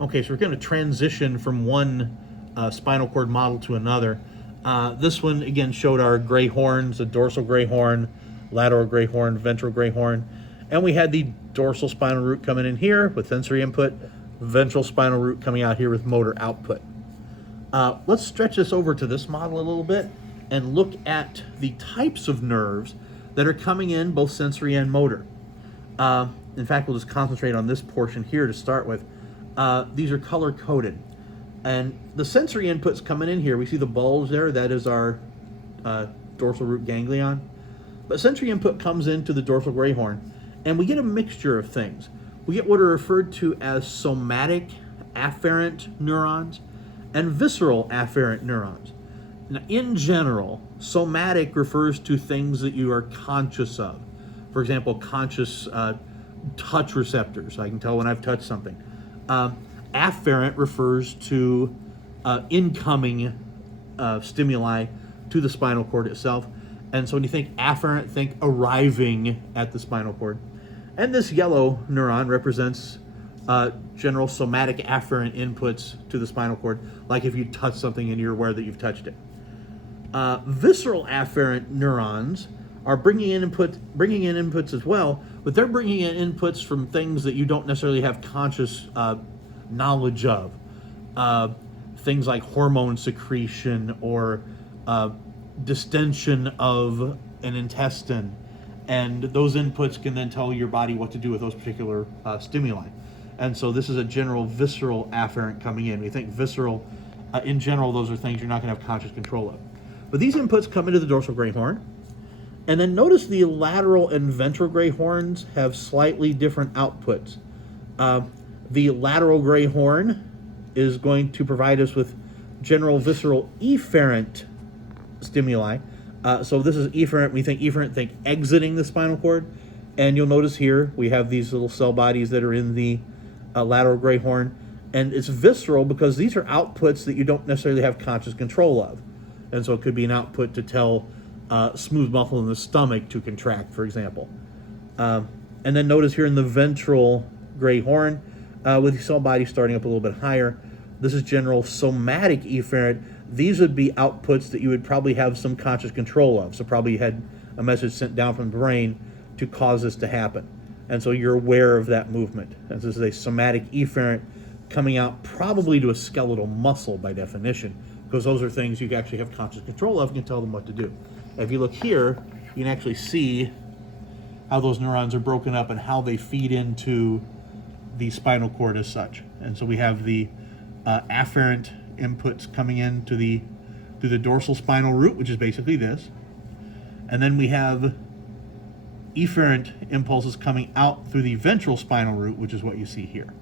Okay, so we're going to transition from one spinal cord model to another. This one, again, showed our gray horns, the dorsal gray horn, lateral gray horn, ventral gray horn. And we had the dorsal spinal root coming in here with sensory input, ventral spinal root coming out here with motor output. Let's stretch this over to this model a little bit and look at the types of nerves that are coming in, both sensory and motor. In fact, we'll just concentrate on this portion here to start with. These are color-coded. And the sensory inputs coming in here, we see the bulge there, that is our dorsal root ganglion. But sensory input comes into the dorsal gray horn, and we get a mixture of things. We get what are referred to as somatic afferent neurons and visceral afferent neurons. Now, in general, somatic refers to things that you are conscious of. For example, conscious touch receptors. I can tell when I've touched something. Afferent refers to incoming stimuli to the spinal cord itself. And so when you think afferent, think arriving at the spinal cord. And this yellow neuron represents general somatic afferent inputs to the spinal cord, like if you touch something and you're aware that you've touched it. Visceral afferent neurons are bringing in inputs as well, but they're bringing in inputs from things that you don't necessarily have conscious knowledge of. Things like hormone secretion or distension of an intestine, and those inputs can then tell your body what to do with those particular stimuli. And so this is a general visceral afferent coming in. We think visceral, in general, those are things you're not going to have conscious control of. But these inputs come into the dorsal gray horn. And then notice the lateral and ventral gray horns have slightly different outputs. The lateral gray horn is going to provide us with general visceral efferent stimuli. So this is efferent. We think efferent, think exiting the spinal cord. And you'll notice here we have these little cell bodies that are in the lateral gray horn. And it's visceral because these are outputs that you don't necessarily have conscious control of. And so it could be an output to tell smooth muscle in the stomach to contract, for example. And then notice here in the ventral gray horn, with the cell body starting up a little bit higher, this is general somatic efferent. These would be outputs that you would probably have some conscious control of. So probably you had a message sent down from the brain to cause this to happen. And so you're aware of that movement. And this is a somatic efferent coming out probably to a skeletal muscle by definition, because those are things you actually have conscious control of and can tell them what to do. If you look here, you can actually see how those neurons are broken up and how they feed into the spinal cord as such. And so we have the afferent inputs coming in through the dorsal spinal root, which is basically this. And then we have efferent impulses coming out through the ventral spinal root, which is what you see here.